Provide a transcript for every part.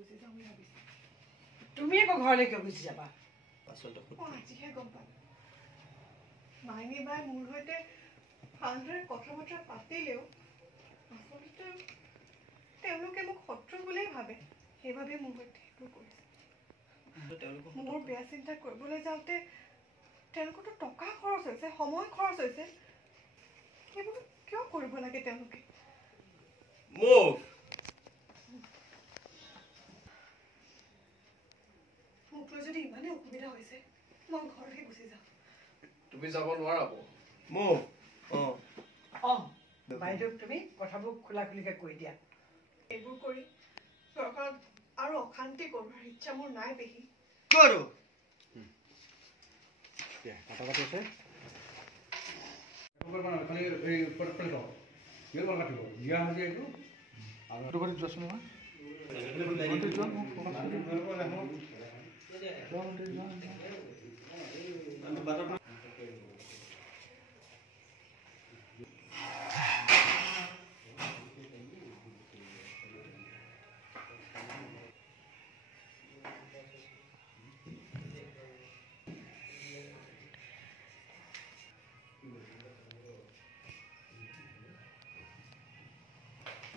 গুচি যাওঁ বুলি ভাবিছোঁ। তুমি আকৌ ঘৰলৈ কিয় গুচি যাবা? আজিহে গম পালোঁ মাইনী বাই মোৰ সৈতে ভালদৰে কথা বতৰা পাতিলেও আচলতে তেওঁলোকে মোক শত্ৰু বুলিয়েই ভাবে। সেইবাবে মোৰ সৈতে সেইবোৰ কৰিছে। মোৰ বেয়া চিন্তা কৰিবলৈ যাওঁতে তেওঁলোকৰতো টকা খৰচ হৈছে, সময় খৰচ হৈছে। সেইবোৰ কিয় কৰিব লাগে তেওঁলোকে? মোক লৈ যদি ইমানেই অসুবিধা হৈছে মই ঘৰলৈ গুচি যাওঁ। তুমি যাব নোৱাৰা বাইদেউক তুমি কথাবোৰ খোলা খুলিকে কৈ দিয়া। এইবোৰ কৰি চৰকাৰত আৰু অশান্তি কৰোৱাৰ ইচ্ছা মোৰ নাই পেহী।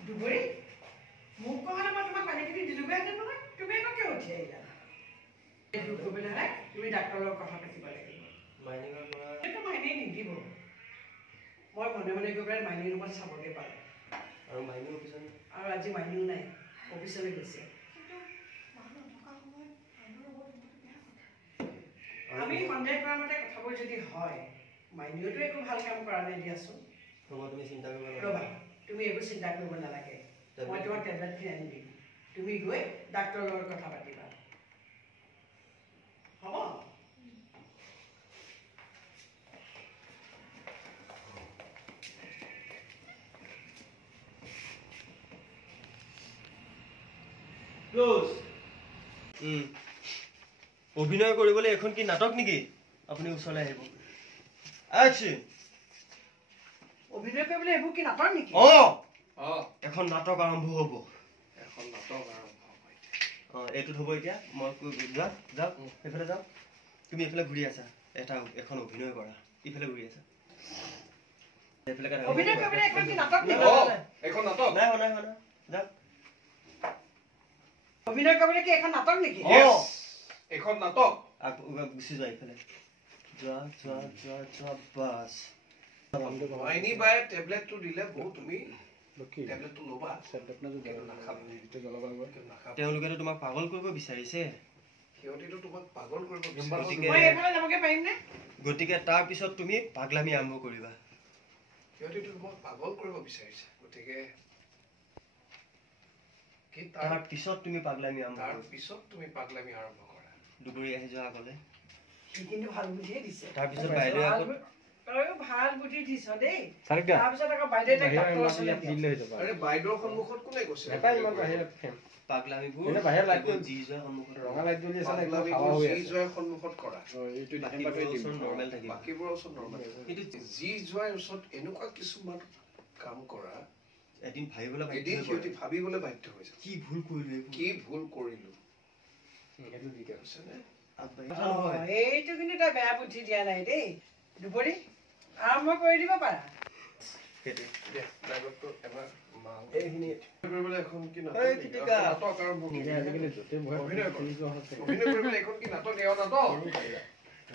দুবৰি মোক কোৱা মই তোমাক পানীখিনি দিলোগৈ নহয়। তুমি আকৌ কিয় উঠি আহিলা? দুখ কৰিবলৈ হ'লে তুমি ডাক্তৰৰ লগত কথা পাতিব লাগিব। মাইনে নিদিব। মই মনে মনে গৈ পেলাই মাইনী ৰুমত চাবগৈ পাৰোঁ। আৰু আজি মাইনীও নাই, অফিচলৈ গৈছে। আমি সন্দেহ কৰা মতে কথাবোৰ যদি হয়, মাইনীয়েতো একো ভাল কাম কৰা নাই দিয়াচোন। ৰ'বা, তুমি এইবোৰ চিন্তা কৰিব নালাগে। মই তোমাক টেবলেটখিনি আনি দিম। তুমি গৈ ডাক্তৰৰ লগত কথা পাতিবা। হ'ব? অভিনয় কৰিবলৈ এখন কি নাটক নেকি? আপুনি ওচৰলৈ আহিব। অভিনয় কৰিবলৈ এইবোৰ কি নাটক নেকি? এখন নাটক আৰম্ভ হ'ব। এইটোত হ'ব এতিয়া। মই যাওক সেইফালে যাওক। তুমি এইফালে ঘূৰি আছা, এখন অভিনয় কৰা। ইফালে ঘূৰি আছা। অভিনয় কৰিবলৈ এখন কি নাটক নেকি? নাই হোৱা যাওক। অভিনয় কৰিবলৈ কি এখন নাটক নেকি? এখন নাটক। গুচি যোৱা ইফালে। যোৱা বাছ। মাইনী বাই টেবলেটটো দিলে বৌ, তুমি টেবলেটটো ল'বা। তেওঁলোকেতো তোমাক পাগল কৰিব বিচাৰিছে। সিহঁতিতো তোমাক পাগল কৰিব গতিকে তাৰ পিছত তুমি পাগলামি আৰম্ভ কৰিবা। সিহঁতিতো তোমাক পাগল কৰিব বিচাৰিছে। গতিকে তাৰ পিছত তুমি পাগলামি আৰম্ভ কৰা। দুবৰি আহি যোৱা আগলে। সি কিন্তু ভাল বুদ্ধিয়ে দিছে। তাৰপিছত বাইদেউ ভাল বুদ্ধি দিছ দেই। তাৰপিছত আকৌ বাইদেউ বাইদেউৰ সন্মুখত কোনে কৈছে? পাগলামিবোৰ যি যোৱাৰ সন্মুখত কৰা। বাকীবোৰৰ ওচৰত নৰ্মেল। কিন্তু যি যোৱাৰ ওচৰত এনেকুৱা কিছুমান কাম কৰা, এদিন ভাবিবলৈ বাধ্য হৈছে। কি ভুল কৰিলো। এইটো কিন্তু তই বেয়া বুদ্ধি দিয়া নাই দেই। দুবৰি আৰম্ভ কৰি দিব পাৰা।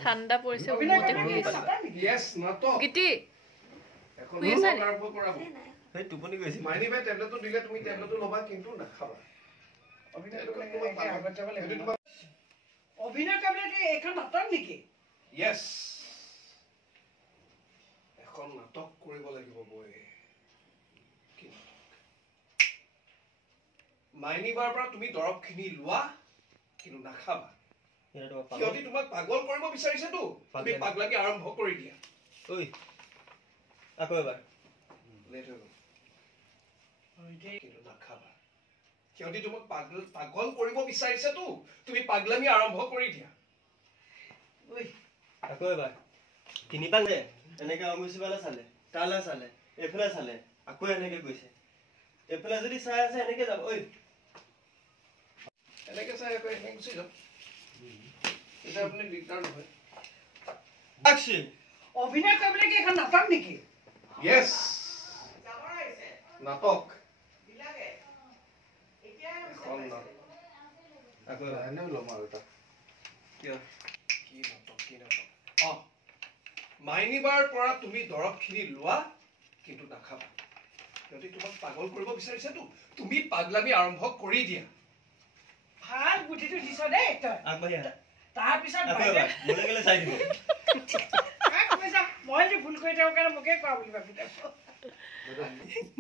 ঠাণ্ডা পৰিছে। টোপনি গৈছে। মাইনী বাই টেবলেটটো দিলে তুমি টেবলেটটো ল'বা, কিন্তু নাখাবা। অভিনয় কৰিবলৈ এইখন নাটক নেকি? Yes. এখন নাটক কৰিব লাগিব বৈ। মাইনী বাৰ পৰা তুমি দৰৱখিনি লোৱা, কিন্তু নাখাবা। সিহঁতি তোমাক পাগল কৰিব বিচাৰিছেতো, তুমি পাগলামি আৰম্ভ কৰি দিয়া। আকৌ এবাৰ লেট হৈ গ'ল। কিন্তু নাখাবা। সিহঁতি তোমাক পাগল কৰিব বিচাৰিছেতো, তুমি পাগলামি আৰম্ভ কৰি দিয়া। আকৌ এবাৰ তিনিবাৰ এনেকে অমুচিবালে চালে, তালে চালে, এইফালে চালে, আকৌ এনেকে গৈছে। এইফালে যদি চাই আছে এনেকে যাব। এনেকে চাই আকৌ এনেকে গুচি যাম এতিয়া আপুনি দিগদাৰ নহয় Action! অভিনয় কৰিবলৈ কি এখন নাটক নেকি য়েছ নাটক এখন নাটক আকৌ কিয় কি নাটক মাইনিবাৰ পৰা তুমি দৰৱখিনি লোৱা কিন্তু নাখাবা সিহঁতে তোমাক পাগল কৰিব বিচাৰিছেতো তুমি পাগলামি আৰম্ভ কৰি দিয়া ভাল বুদ্ধিটো দিছ দেই তই আগবাঢ়ি আহা তাৰপিছত আকৌ এবাৰ মোলৈ গ'লে চাই দিব মই যে ভুল কৰি থাকোঁ কাৰণে মোকে কোৱা বুলি ভাবি থাকোঁ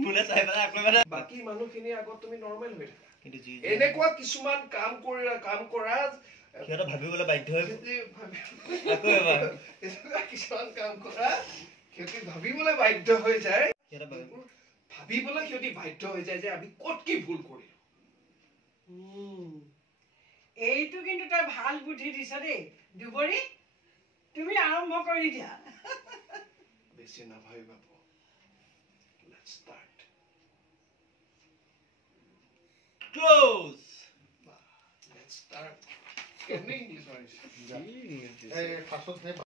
মোলৈ চাই পেলাই আকৌ এবাৰ বাকী মানুহখিনি আগত তুমি নৰ্মেল হৈ থাকা কিন্তু যি এনেকুৱা কিছুমান কাম কৰা সিহঁতে ভাবিবলৈ বাধ্য হৈ আকৌ এবাৰ এনেকুৱা কিছুমান কাম কৰা সিহঁতি ভাবিবলৈ বাধ্য হৈ যায় সিহঁতে ভাবিবলৈ সিহঁতি বাধ্য হৈ যায় যে আমি ক'ত কি ভুল কৰিলো এইটো কিন্তু তই ভাল বুদ্ধি দিছ দেই দুবৰী তুমি আৰম্ভ কৰি দিয়া বেছি নাভাবিবা Let's start. Close! Let's start. Can we English or